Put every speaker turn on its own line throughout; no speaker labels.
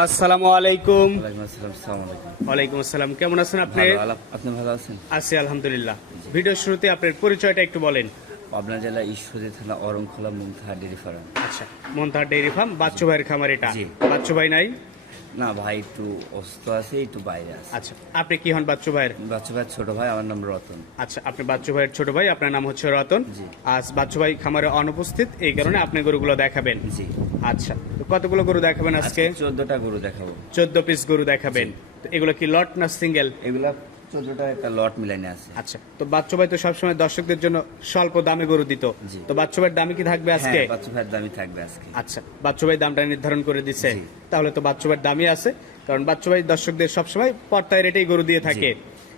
আসসালামু আলাইকুম।
ওয়ালাইকুম আসসালাম
কেমন আছেন আপনি?
আপনি ভালো আছেন?
আছি আলহামদুলিল্লাহ। ভিডিও শুরুতে আপনার পরিচয়টা একটু বলেন।
পাবনা জেলা ঈশ্বরী থানা অরংখোলা মুংথা ডেরি ফার্ম।
আচ্ছা মন্তার ডেইরি ফার্ম বাচ্চু ভাইয়ের খামার এটা। বাচ্চু ভাই নাই?
না ভাই একটু অসুস্থ আছে একটু বাইরে আছে।
আচ্ছা আপনি কি হন বাচ্চু ভাইয়ের?
বাচ্চু ভাই ছোট ভাই আমার নাম রতন।
আচ্ছা আপনি বাচ্চু ভাইয়ের ছোট ভাই আপনার নাম হচ্ছে রতন। আজ বাচ্চু ভাই খামারে অনুপস্থিত এই কারণে আপনি গরুগুলো দেখাবেন।
জি।
আচ্ছা তো কতগুলো গরু দেখাবেন আজকে?
আজকে চোদ্দটা গরু দেখাবো।
চোদ্দ পিস গরু দেখাবেন। তো এগুলো কি লট না সিঙ্গেল?
এগুলা চোদ্দটা একটা লট মিলাইনে আছে।
আচ্ছা তো বাচ্চু ভাই তো সবসময় দর্শকদের জন্য স্বল্প দামে গরু দিত। তো বাচ্চু ভাইয়ের দামে কি থাকবে আজকে?
হ্যাঁ ভাইয়ের দামই থাকবে আজকে।
আচ্ছা বাচ্চু ভাই দামটা নির্ধারণ করে দিচ্ছে। তাহলে তো বাচ্চু ভাইয়ের দামই আছে কারণ বাচ্চু ভাই দর্শকদের সবসময় পর্তায় রেটেই গরু দিয়ে থাকে।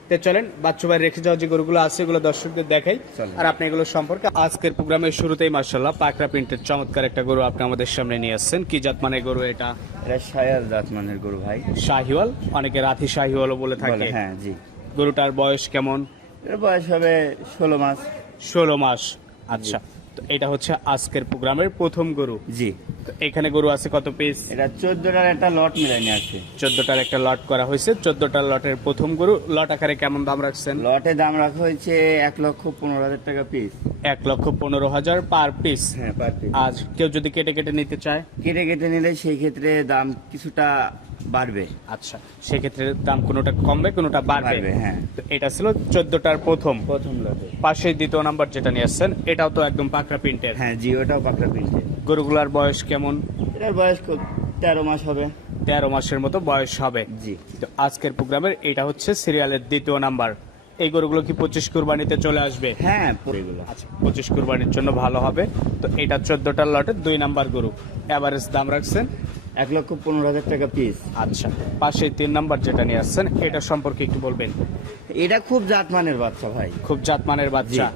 তো চলেন বাচ্চু ভাই রেখে যাওয়া যে গরুগুলো আছে এগুলো দর্শকদের দেখাই। আর আপনি এগুলো সম্পর্কে আজকের প্রোগ্রামের শুরুতেই মার্শাল্লাহ পাকড়া প্রিন্টের চমৎকার একটা গরু আপনি আমাদের সামনে নিয়ে আসছেন। কি জাত মানে গরু এটা?
এটা সায়াল জাত মানের গরু ভাই।
শাহিওয়াল অনেকে রাথি শাহিওয়ালও বলে থাকে।
হ্যাঁ জি।
গরুটার বয়স কেমন?
এর বয়স হবে ষোলো মাস।
ষোলো মাস। আচ্ছা তো এটা হচ্ছে আজকের প্রোগ্রামের প্রথম গরু।
জি।
তো এখানে গরু আছে কত পিস
এটা চোদ্দটার একটা লট মিলাইনে আছে
চোদ্দটার একটা লট করা হয়েছে। চোদ্দটার লটের প্রথম গরু লট আকারে কেমন দাম রাখছেন?
লটে দাম রাখা হয়েছে এক লক্ষ পনেরো হাজার টাকা পিস
এক লক্ষ পনেরো হাজার পার পিস
হ্যাঁ পার পিস
আজ কেউ যদি কেটে কেটে নিতে চায়?
কেটে কেটে নিলে সেই ক্ষেত্রে দাম কিছুটা বাড়বে।
আচ্ছা সেক্ষেত্রে দাম কোনোটা কমবে কোনোটা বাড়বে?
হ্যাঁ।
তো এটা ছিল চোদ্দটার প্রথম।
প্রথম লটে।
পাশে দ্বিতীয় নাম্বার যেটা নিয়ে আসছেন এটাও তো একদম পাকড়া প্রিন্টের।
হ্যাঁ জি ওটাও পাকড়া পিনছে
গরুগুলার বয়স কেমন?
এটার বয়স তেরো মাস হবে।
তেরো মাসের মতো বয়স হবে।
জি।
তো আজকের প্রোগ্রামের এটা হচ্ছে সিরিয়ালের দ্বিতীয় নাম্বার। এই গরুগুলো কি পঁচিশ কুরবানিতে চলে আসবে?
হ্যাঁ
আচ্ছা পঁচিশ কুরবানির জন্য ভালো হবে। তো এটা চোদ্দটার লটের দুই নাম্বার গরু। এভারেজ দাম রাখছেন
এক লক্ষ পনেরো হাজার টাকা পিস
আচ্ছা পাশে তিন নাম্বার যেটা নিয়ে আসছেন এটা সম্পর্কে একটু বলবেন?
এটা খুব জাতমানের বাচ্চা ভাই।
খুব জাতমানের বাচ্চা।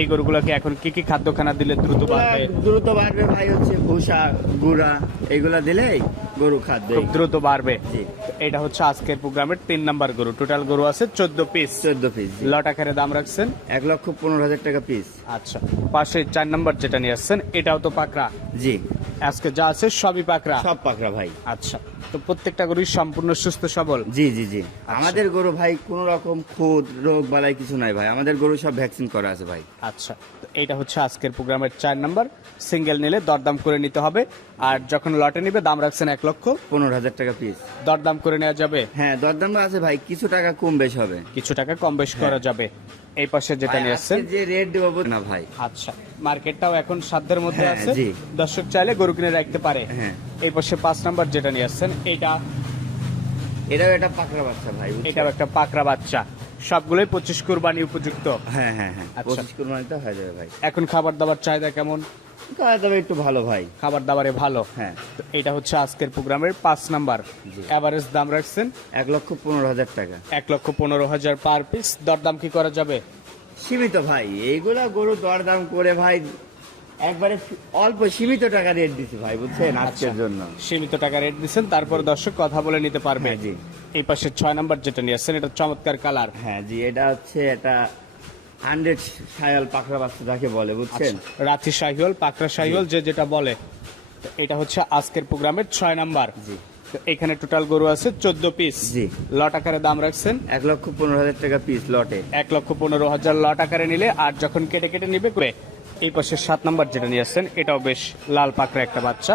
এই গরুগুলোকে এখন কি কি খাদ্য খানা দিলে দ্রুত বাড়বে?
দ্রুত বাড়বে ভাই হচ্ছে ভুসা গুড়া এগুলা দিলেই গরু খাদ্য
খুব দ্রুত বাড়বে।
জি।
এটা হচ্ছে আজকের প্রোগ্রামের তিন নাম্বার গরু। টোটাল গরু আছে চোদ্দ পিস
চোদ্দ পিস
লট আকারে দাম রাখছেন?
এক লক্ষ পনেরো হাজার টাকা পিস
আচ্ছা পাশে চার নাম্বার যেটা নিয়ে আসছেন এটাও তো পাকড়া।
জি।
আজকে যা আছে সবই পাকড়া?
সব পাকড়া ভাই।
আচ্ছা তো প্রত্যেকটা গরু সম্পূর্ণ সুস্থ সবল?
জি জি জি। আমাদের গরু ভাই কোন রকম খুদ রোগ বালাই কিছু নাই ভাই। আমাদের গরু সব ভ্যাকসিন করা আছে ভাই।
আচ্ছা। এইটা হচ্ছে আজকের প্রোগ্রামের চার নাম্বার। সিঙ্গেল নিলে দরদাম করে নিতে হবে। আর যখন লটে নিবে দাম রাখছেন এক লক্ষ।
পনেরো হাজার টাকা পিস
দরদাম করে নেওয়া যাবে?
হ্যাঁ দরদাম আছে ভাই কিছু টাকা কম বেশ হবে।
কিছু টাকা কম বেশ করা যাবে। এই পাশে যেটা নিয়ে আসছেন?
যে রেট দেবো না ভাই।
আচ্ছা মার্কেটটাও এখন সাধ্যের মধ্যে
হ্যাঁ,
আছে।
জি।
দর্শক চাইলে গরু কিনে রাখতে পারে।
হ্যাঁ।
এই পাশে পাঁচ নাম্বার যেটা নিয়ে আসছেন এটা
এটাও এটা পাকড়া বাচ্চা ভাই?
এটাও একটা পাকড়া বাচ্চা। সবগুলোই পঁচিশ কুরবানি উপযুক্ত।
হ্যাঁ হ্যাঁ হ্যাঁ।
আচ্ছা।
পঁচিশ কুরবানিতে হয়ে যাবে ভাই।
এখন খাবার দাবার চাহিদা কেমন?
খাবার দাবার একটু ভালো ভাই।
খাবার দাবারে ভালো।
হ্যাঁ।
তো এটা হচ্ছে আজকের প্রোগ্রামের পাঁচ নাম্বার।
জি।
এভারেজ দাম রাখছেন?
এক লক্ষ পনেরো হাজার টাকা।
এক লক্ষ পনেরো হাজার পার পিস। দরদাম কি করা যাবে?
সীমিত ভাই এইগুলা গরু দরদাম করে ভাই একবারে অল্প সীমিত টাকা রেট দিছি ভাই বুঝছেন আজকের
আচ্ছা।
জন্য।
সীমিত টাকা রেট দিচ্ছেন তারপর দর্শক কথা বলে নিতে পারবে।
হ্যাঁ, জি।
এই পাশে ছয় নাম্বার যেটা নিয়ে আসছেন এটা চমৎকার কালার
হ্যাঁ জি এটা হচ্ছে এটা হান্ড্রেড সায়াল পাখরা বাচ্চা যাকে বলে বুঝছেন?
রাথি শাহিওয়াল পাকড়া শাহিওয়াল যে যেটা বলে এটা হচ্ছে আজকের প্রোগ্রামের ছয় নাম্বার
জি।
তো এখানে টোটাল গরু আছে চোদ্দ পিস
জি।
লট আকারে দাম রাখছেন।
এক লক্ষ পনেরো হাজার টাকা পিস লটে
এক লক্ষ পনেরো হাজার লট আকারে নিলে আর যখন কেটে কেটে নিবে করে এই পাশে সাত নাম্বার যেটা নিয়ে আসছেন এটাও বেশ লাল পাকড়া একটা বাচ্চা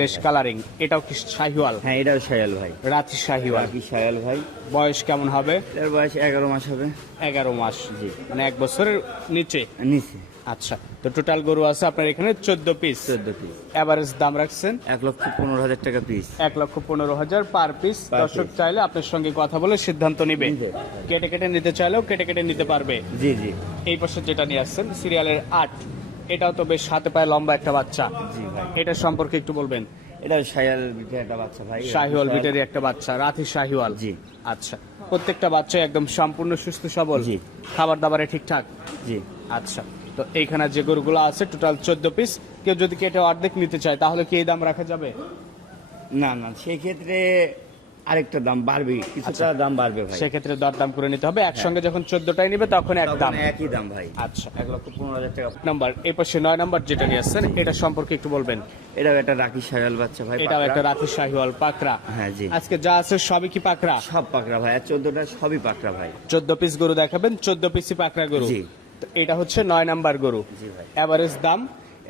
বেশ কালারিং এটাও কি শাহিওয়াল?
হ্যাঁ এটাও সায়াল ভাই।
রাথি শাহিওয়াল।
কি সায়াল ভাই।
বয়স কেমন হবে?
এর বয়স এগারো মাস হবে।
এগারো মাস
জি।
মানে এক বছরের নিচে?
নিচে।
আচ্ছা তো টোটাল গরু আছে আপনার এখানে চোদ্দ পিস
চোদ্দ পিস
এভারেজ দাম রাখছেন?
এক লক্ষ পনেরো হাজার টাকা পিস
এক লক্ষ পনেরো হাজার পার পিস দর্শক চাইলে আপনার সঙ্গে কথা বলে সিদ্ধান্ত নিবে। কেটে কেটে নিতে চাইলেও কেটে কেটে নিতে পারবে।
জি জি।
এই পাশে যেটা নিয়ে আসছেন সিরিয়ালের আট। এটাও তো বেশ হাতে পায়ে লম্বা একটা বাচ্চা।
জি ভাই।
এটা সম্পর্কে একটু বলবেন?
এটা সায়াল বিটে একটা বাচ্চা ভাই।
শাহিওয়াল বিটের একটা বাচ্চা রাথি শাহিওয়াল।
জি।
আচ্ছা প্রত্যেকটা বাচ্চা একদম সম্পূর্ণ সুস্থ সবল।
জি।
খাবার দাবারে ঠিকঠাক?
জি।
আচ্ছা তো এইখানে যে গরুগুলো আছে টোটাল চোদ্দ পিস কেউ যদি কেটে অর্ধেক নিতে চায় তাহলে কি এই দাম রাখা যাবে?
না না সেক্ষেত্রে আরেকটা দাম বাড়বে কিছুটা দাম বাড়বে ভাই।
সেক্ষেত্রে দরদাম করে নিতে হবে। একসঙ্গে যখন চোদ্দটাই নিবে তখন এক দাম।
একই দাম ভাই।
আচ্ছা
এক লক্ষ পনেরো হাজার টাকা।
নাম্বার এই পাশে নয় নাম্বার যেটা নিয়ে আসছেন এটা সম্পর্কে একটু বলবেন।
এটাও একটা রাখি সারাল বাচ্চা ভাই
এটাও একটা রাতি শাহিওয়াল পাকড়া।
হ্যাঁ জি।
আজকে যা আছে সবই কি পাকড়া?
সব পাকড়া ভাই আর চোদ্দটা সবই পাকড়া ভাই।
চোদ্দ পিস গরু দেখাবেন চোদ্দ পিসই পাকড়া গরু। এটা হচ্ছে নয় নাম্বার গরু।
জি ভাই।
এভারেজ দাম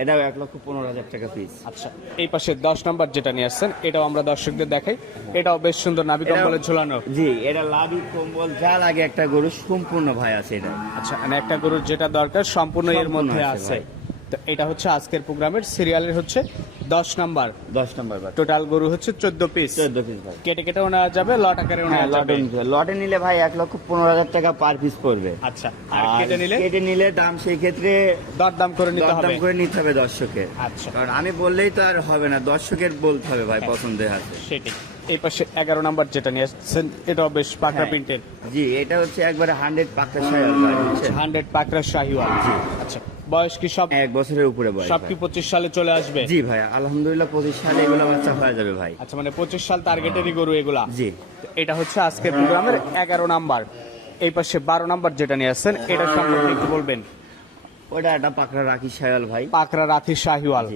এটাও এক লক্ষ পনেরো হাজার টাকা পিস
আচ্ছা এই পাশে দশ নাম্বার যেটা নিয়ে আসছেন এটাও আমরা দর্শকদের দেখাই। এটাও বেশ সুন্দর নাবি কম্বলে ঝোলানো।
জি এটা লাভি কম্বল যা লাগে একটা গরু সম্পূর্ণ ভাই আছে এটা।
আচ্ছা মানে একটা গরুর যেটা দরকার সম্পূর্ণ এর মধ্যে
আছে
আছে। তো এটা হচ্ছে আজকের প্রোগ্রামের সিরিয়ালের হচ্ছে দশ নাম্বার।
দশ নম্বর বাচ্চা।
টোটাল গরু হচ্ছে চোদ্দ পিস
চোদ্দ পিস ভাই
কেটে কেটেও নেওয়া যাবে লট আকারেও
হ্যাঁ লটে
যাবে।
লটে নিলে ভাই এক লক্ষ পনেরো হাজার টাকা পার পিস পড়বে।
আচ্ছা আর কেটে নিলে?
কেটে নিলে দাম সেই ক্ষেত্রে
দরদাম করে নিতে
দরদাম
হবে।
করে নিতে হবে দর্শকের
আচ্ছা।
কারণ আমি বললেই তো আর হবে না দর্শকের বলতে হবে ভাই
হ্যাঁ।
পছন্দের হাতে।
সেটাই। এই পাশে এগারো নাম্বার যেটা নিয়ে আসছেন এটাও বেশ পাকড়া
হ্যাঁ।
প্রিন্টেড
জি এটা হচ্ছে একবারে হান্ড্রেড ভাই বুঝছেন?
হান্ড্রেড পাকড়া শাহিওয়াল।
জি।
আচ্ছা। বয়স কি সব
এক বছরের উপরে বয়স
সব কি। পঁচিশ সালে চলে আসবে?
জি ভাই আলহামদুলিল্লাহ পঁচিশ সালে এগুলো বাচ্চা হয়ে যাবে ভাই।
আচ্ছা মানে পঁচিশ সাল টার্গেটেরই গরু এগুলা।
জি।
এটা হচ্ছে আজকের প্রোগ্রামের এগারো নাম্বার। এই পাশে বারো নাম্বার যেটা নিয়ে আসছেন এটা সম্পর্কে একটু বলবেন।
ওটা একটা পাকড়া রাখি শাহিওয়াল ভাই।
পাকড়া রাখি শাহিওয়াল।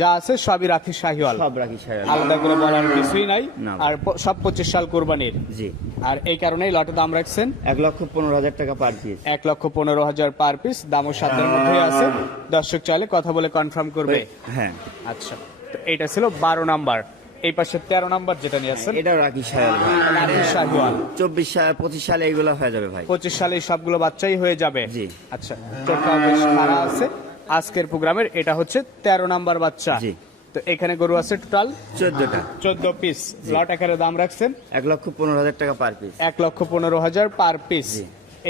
যা আছে সবই রাথি শাহিওয়াল।
সব রাখি সায়াল
আলাদা করে বলার কিছুই নাই। আর সব পঁচিশ সাল কোরবানির।
জি।
আর এই কারণেই লটে দাম রাখছেন।
এক লক্ষ পনেরো হাজার টাকা পার পিস
এক লক্ষ পনেরো হাজার পার পিস দামও সাধ্যের মধ্যে আছে। দর্শক চাইলে কথা বলে কনফার্ম করবে।
হ্যাঁ।
আচ্ছা তো এটা ছিল বারো নাম্বার। এই পাশে তেরো নাম্বার যেটা নিয়ে আসছেন।
এটাও রাখি সায়াল
শাহিওয়াল।
চব্বিশ সাল পঁচিশ সালে এগুলো হয়ে যাবে ভাই।
পঁচিশ সালে সবগুলো বাচ্চাই হয়ে যাবে।
জি।
আচ্ছা চোখটা বেশ খাড়া আছে। আজকের প্রোগ্রামের এটা হচ্ছে তেরো নাম্বার বাচ্চা। তো এখানে গরু আছে টোটাল?
চোদ্দটা।
চোদ্দ পিস লট আকারে দাম রাখছেন?
এক লক্ষ পনেরো হাজার টাকা পার পিস
এক লক্ষ পনেরো হাজার পার পিস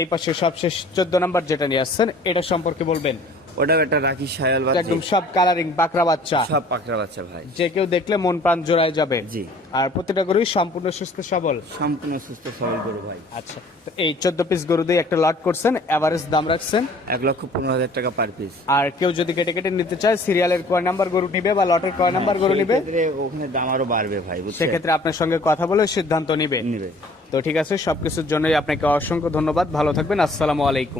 এই পাশে সবশেষ চোদ্দ নাম্বার যেটা নিয়ে আসছেন এটা সম্পর্কে বলবেন?
ওটাও একটা রাখি
এটা
বাচ্চা।
একদম সব কালারিং বাকরা বাচ্চা।
সব পাকড়া বাচ্চা ভাই।
যে কেউ দেখলে মন প্রাণ জোড়ায় যাবে।
জি।
আর প্রতিটা গরুই সম্পূর্ণ সুস্থ সবল।
সম্পূর্ণ সুস্থ সবল গরু ভাই।
আচ্ছা তো এই চোদ্দ পিস গরু দিয়ে একটা লট করছেন এভারেজ দাম রাখছেন।
এক লক্ষ পনেরো হাজার টাকা পার পিস
আর কেউ যদি কেটে কেটে নিতে চায় সিরিয়ালের কয় নাম্বার গরু নিবে বা লটের কয় নাম্বার গরু নিবে?
ওখানে দাম আরও বাড়বে ভাই
সেক্ষেত্রে আপনার সঙ্গে কথা বলে সিদ্ধান্ত নিবে।
নিবে।
তো ঠিক আছে সবকিছুর জন্যই আপনাকে অসংখ্য ধন্যবাদ। ভালো থাকবেন আসসালামু আলাইকুম।